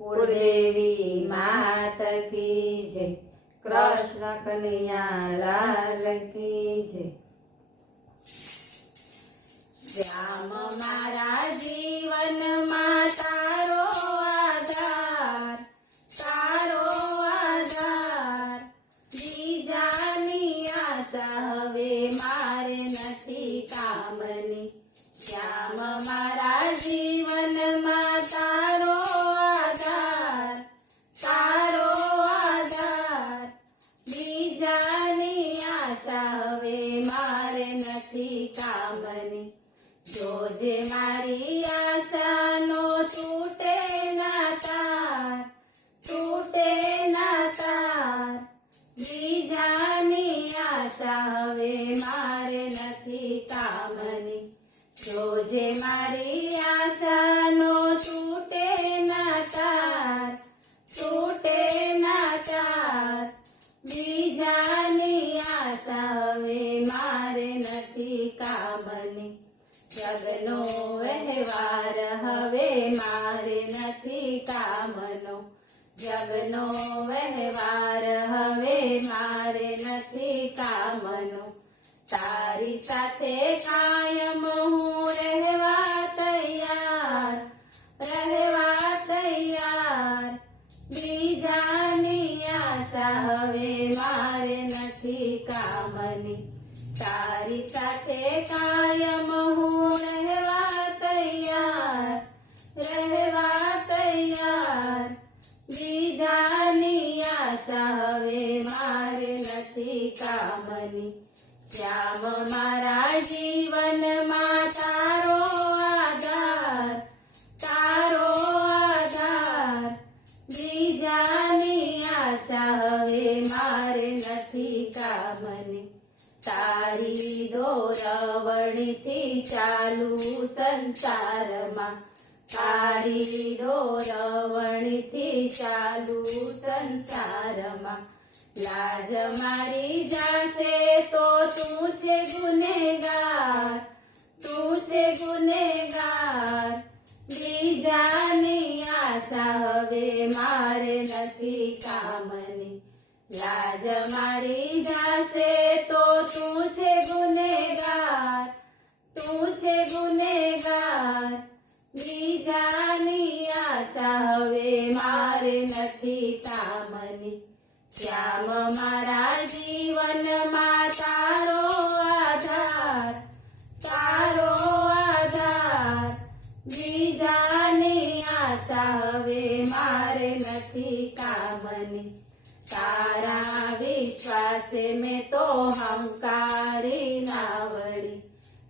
कुलदेवी मात की जय, कृष्ण कन्हैया लाल की जय। श्याम मारा जीवन में तारो आधार, तारो आधार, बीजानी आशा हवे मारे नथी कामनी। श्याम मारा जीवन में तारो आधार, तारो आधार, बीजानी आशा हवे मारे नथी कामनी। जोजे मारी आशा नो तूटे ना तार, तूटे ना तार, बीजानी आशा हवे मारे नथी कामनी। जोजे मारी आशा नो तूटे ना तार, तूटे ना तार, बीजानी आशा हवे मारे नथी कामनी। जगनो व्यवहार हवे मारे नथी कामनो, जगनो व्यवहार हवे मारे नथी कामनो। तारी साथे कायम हूँ रहवा तैयार, रहवा तैयार, बीजानी आशा हवे मारे नथी कामनी। तारी साथे कायम हूँ रहवा तैयार, रहवा तैयार, बीजानी आशा हवे मारे नथी कामनी। श्याम मारा जीवन में तारो आधार, तारो आधार, बीजानी आशा हवे मारे नथी कामनी। तारी दोरवणी थी चालू संसार में, तारी दोरवणी थी चालू संसार में। लाज मारी जाशे तो तू छे गुनेगार, तू छे गुनेगार, बीजानी आशा हवे मारे नथी कामनी। लाज मारी जाशे तो तू छे गुनेगार, तू छे गुनेगार, बीजानी आशा हवे मारे नथी कामनी। श्याम मारा जीवन में तारो आधार, तारो आधार, बीजानी आशा हवे मारे नथी कामनी। तारा विश्वास में तो हंकारी ना वड़ी,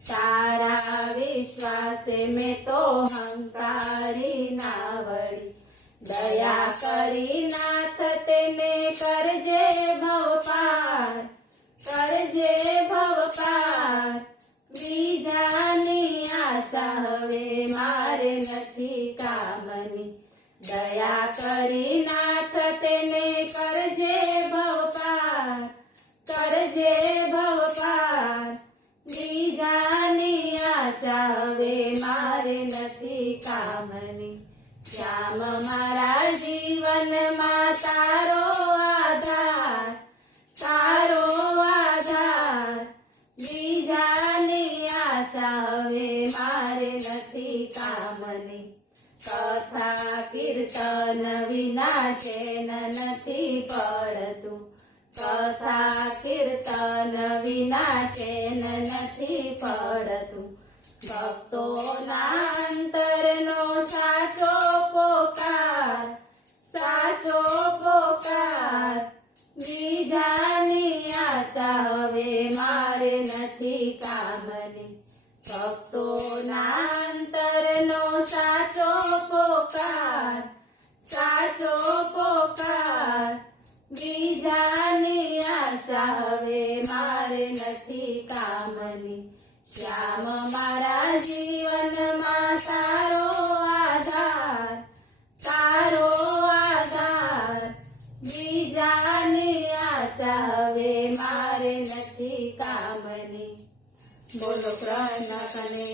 तारा विश्वास में तो हंकारी ना वड़ी। दया करी नाथ तेने करजे भव पार, करजे भव पार, बीजानी आशा हवे मारे नथी कामनी। दया करी नाथ तेने करजे भव पार, करजे भव पार, बीजानी आशा हवे मारे नथी कामनी। श्याम मारा जीवन में तारो आधार, तारो आधार, बीजानी आशा हवे मारे नथी कामनी। कथा कीर्तन विना चैन नथी पड़तु, कथा कीर्तन विना चैन नथी पड़तु। भक्तोना अंतरनो साचो पोकार, साचो पोकार, बीजानी आशा हवे मारे नथी कामनी। भक्तोना अंतरनो साचो पोकार, साचो पोकार, बीजानी आशा हवे मारे नथी कामनी। श्याम मारा जीवन में तारो आधार, तारो आधार, बीजानी आशा हवे मारे नथी कामनी। बोलो कृष्ण कन्हैया